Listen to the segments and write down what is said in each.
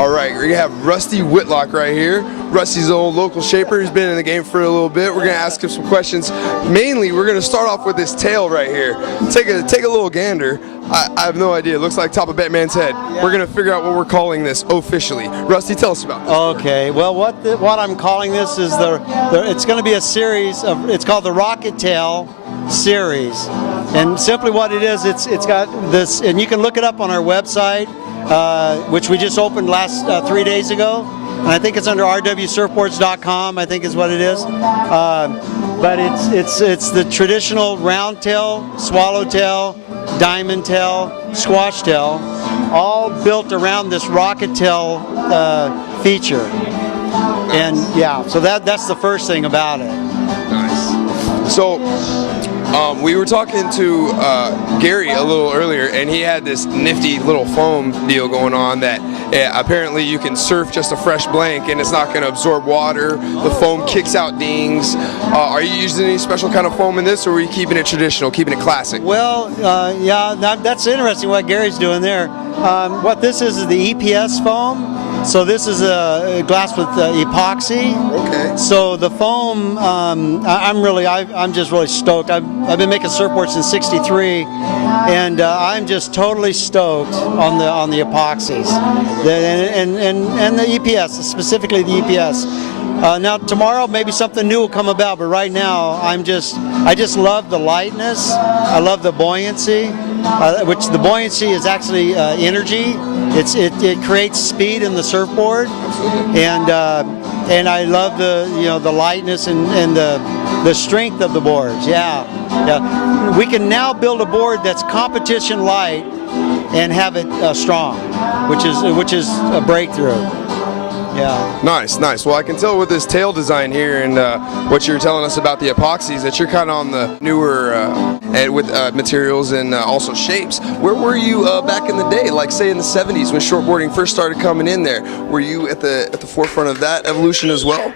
All right, we're gonna have Rusty Whitlock right here. Rusty's an old local shaper. He's been in the game for a little bit. We're gonna ask him some questions. Mainly, we're gonna start off with this tail right here. Take a little gander. I have no idea. It looks like top of Batman's head. Yeah. We're gonna figure out what we're calling this officially. Rusty, tell us about this. Okay, well, what I'm calling this is it's going to be a series of. It's called the Rocket Tail series, and simply what it is, it's got this, and you can look it up on our website, which we just opened last 3 days ago, and I think it's under rwsurfboards.com. I think is what it is, but it's the traditional round tail, swallowtail, diamond tail, squash tail, all built around this rocket tail feature. And yeah, so that's the first thing about it. Nice. So we were talking to Gary a little earlier, and he had this nifty little foam deal going on that apparently you can surf just a fresh blank and it's not going to absorb water. The foam kicks out dings. Are you using any special kind of foam in this, or are you keeping it traditional, keeping it classic? Well, yeah, that's interesting what Gary's doing there. What this is the EPS foam. So this is a glass with epoxy. Okay. So the foam, I'm just really stoked. I've been making surfboards since '63, and I'm just totally stoked on the epoxies, and the EPS, specifically the EPS. Now tomorrow maybe something new will come about, but right now I just love the lightness. I love the buoyancy, which the buoyancy is actually energy. It creates speed in the surfboard, and I love the lightness and the strength of the boards. Yeah. We can now build a board that's competition light and have it strong, which is a breakthrough. Yeah. Nice. Well, I can tell with this tail design here and what you're telling us about the epoxies that you're kind of on the newer with materials and also shapes. Where were you back in the day, like say in the 70s when shortboarding first started coming in there? Were you at the forefront of that evolution as well?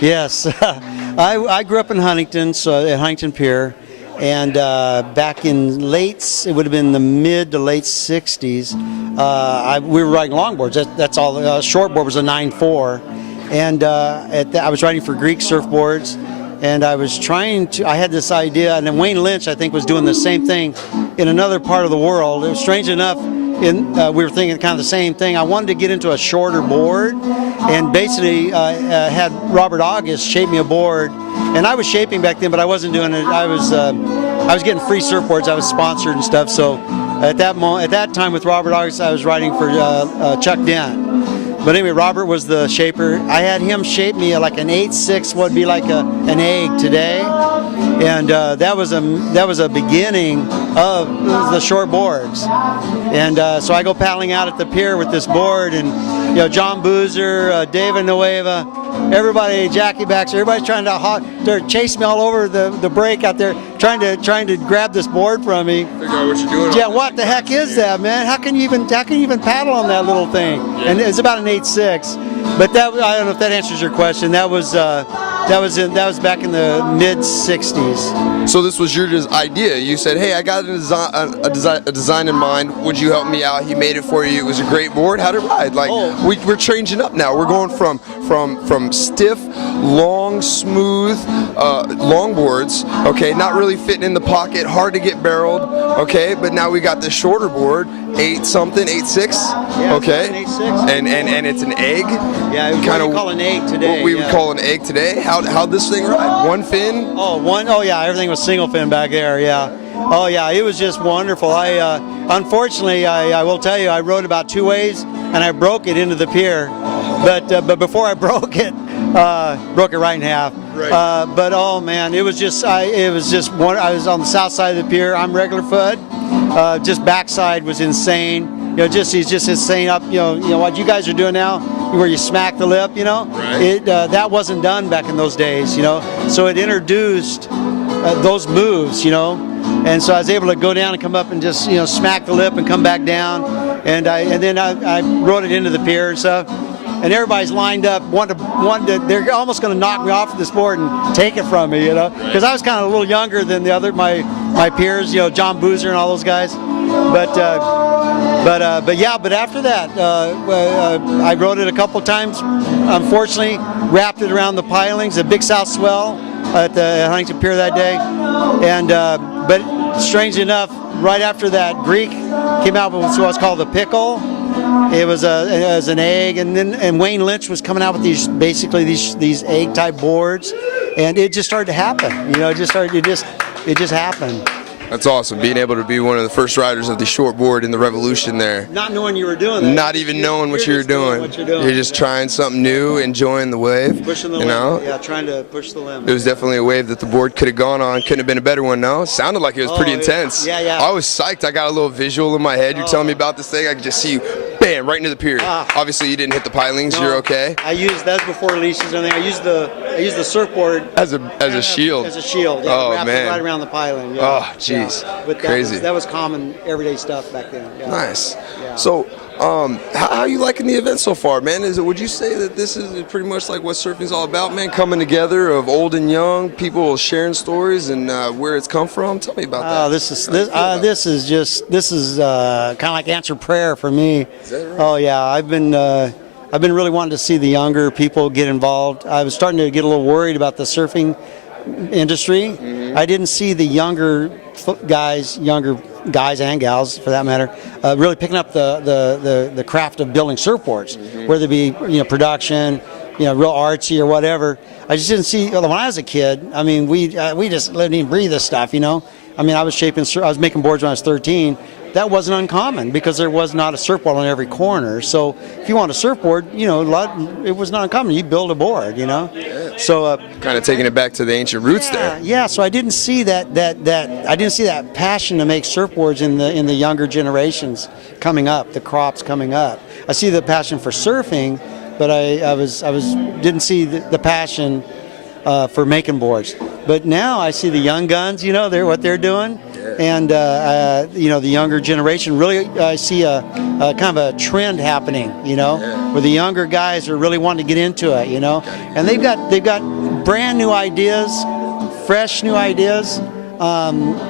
Yes. I grew up in Huntington, so at Huntington Pier. And back in it would have been the mid to late 60s, we were riding longboards. That's all. Shortboard was a 9.4, and I was riding for Greek surfboards, and I had this idea, and then Wayne Lynch, I think, was doing the same thing in another part of the world. It was strange enough, we were thinking kind of the same thing. I wanted to get into a shorter board, and basically had Robert August shape me a board. And I was shaping back then, but I wasn't doing it. I was getting free surfboards. I was sponsored and stuff. So at that time with Robert August, I was riding for Chuck Dent. But anyway, Robert was the shaper. I had him shape me like an 8.6, what would be like an egg today, and that was a beginning of the short boards. And so I go paddling out at the pier with this board, and John Boozer, David Nueva, everybody, Jackie Baxter, everybody's trying to chase me all over the break out there, trying to grab this board from me. Figure out what you're doing. Yeah, what the heck is that, man? How can you even paddle on that little thing? Yeah. And it's about an 8.6. But I don't know if that answers your question. That was back in the mid '60s. So this was your idea. You said, "Hey, I got a design in mind. Would you help me out?" He made it for you. It was a great board. How'd it ride? Like we're changing up now. We're going from stiff, long, smooth long boards. Okay, not really fitting in the pocket, hard to get barreled. Okay, but now we got this shorter board, 8.6. Yeah, okay, 8.6. And it's an egg. Yeah, what we call an egg today. What we would call an egg today. How'd this thing ride? One fin? Oh yeah, everything was single fin back there. Yeah. Oh yeah, it was just wonderful. Unfortunately, I will tell you, I rode about 2 ways and I broke it into the pier. But before I broke it right in half. Right. But oh man, it was just I was on the south side of the pier. I'm regular foot. Just backside was insane. He's just insane up. What you guys are doing now, where you smack the lip. Right. That wasn't done back in those days. So it introduced those moves. And so I was able to go down and come up and just smack the lip and come back down. And then I rode it into the pier and stuff. And everybody's lined up, they're almost going to knock me off of this board and take it from me, because I was kind of a little younger than my peers, John Boozer and all those guys. But But after that, I rode it a couple times. Unfortunately, wrapped it around the pilings, a big south swell at the Huntington Pier that day. And but strangely enough, right after that, Greek came out with what's called the pickle. It was an egg, and Wayne Lynch was coming out with these egg type boards, and it just started to happen. You know, it just happened. That's awesome, being able to be one of the first riders of the shortboard in the revolution there. Not knowing you were doing that. Not even knowing what you were doing. You're just trying something new, enjoying the wave. Pushing the limit. Yeah, trying to push the limit. It was definitely a wave that the board could have gone on. Couldn't have been a better one, no? Sounded like it was pretty intense. Yeah. I was psyched. I got a little visual in my head. You're telling me about this thing. I could just see you, bam, right into the pier. Obviously, you didn't hit the pilings. No, you're okay. That's before leashes and everything. I used the surfboard as a shield. As a shield. Yeah, oh wrapped man. It right around the piling. Yeah. Oh jeez. Yeah. But crazy. That was common everyday stuff back then. Yeah. Nice. Yeah. So, how are you liking the event so far, man? Would you say that this is pretty much like what surfing's all about, man? Coming together of old and young, people sharing stories and where it's come from. Tell me about that. This is kind of like answered prayer for me. Is that right? Oh yeah, I've been really wanting to see the younger people get involved. I was starting to get a little worried about the surfing industry. Mm-hmm. I didn't see the younger guys and gals for that matter, really picking up the craft of building surfboards, whether it be production, real artsy or whatever. I just didn't see. When I was a kid, I mean, we just lived and breathed this stuff, I mean, I was making boards when I was 13. That wasn't uncommon because there was not a surfboard on every corner. So if you want a surfboard, it was not uncommon. You build a board, So kind of taking it back to the ancient roots there. Yeah. So I didn't see that I didn't see that passion to make surfboards in the younger generations coming up, the crops coming up. I see the passion for surfing, but I didn't see the passion for making boards. But now I see the young guns, what they're doing. And the younger generation, really I see a kind of a trend happening, where the younger guys are really wanting to get into it, and they've got brand new ideas, fresh new ideas.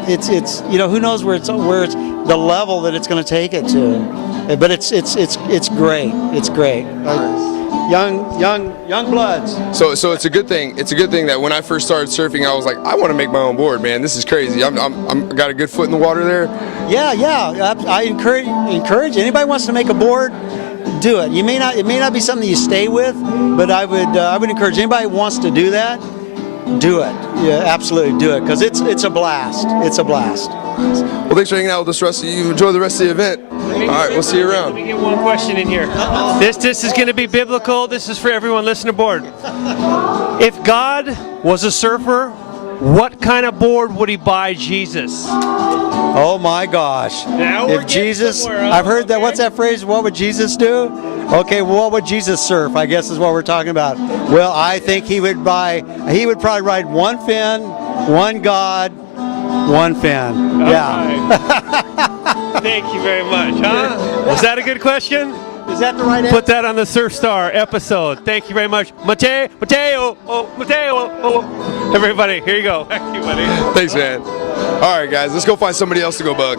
It's who knows where it's the level that it's going to take it to, but it's great. It's great. Young bloods. So it's a good thing. It's a good thing that when I first started surfing, I was like, I want to make my own board, man. This is crazy. I'm got a good foot in the water there. Yeah. I encourage anybody wants to make a board, do it. It may not be something you stay with, but I would encourage anybody who wants to do that, do it. Yeah, absolutely do it, because it's a blast. It's a blast. Well, thanks for hanging out with us, Rusty. You enjoy the rest of the event. All right, we'll see you around. Let me get one question in here. This is going to be biblical. This is for everyone. Listen aboard. If God was a surfer, what kind of board would he buy Jesus? Oh my gosh. If Jesus, I've heard that, what's that phrase? What would Jesus do? Okay, well, what would Jesus surf? I guess is what we're talking about. Well, I think he would probably ride one fin, one God, one fin. Yeah. Right. Thank you very much. Was that a good question? Is that the right answer? Put that on the Surf Star episode. Thank you very much. Mateo. Everybody, here you go. Thank you, buddy. Thanks, man. All right, guys, let's go find somebody else to go bug.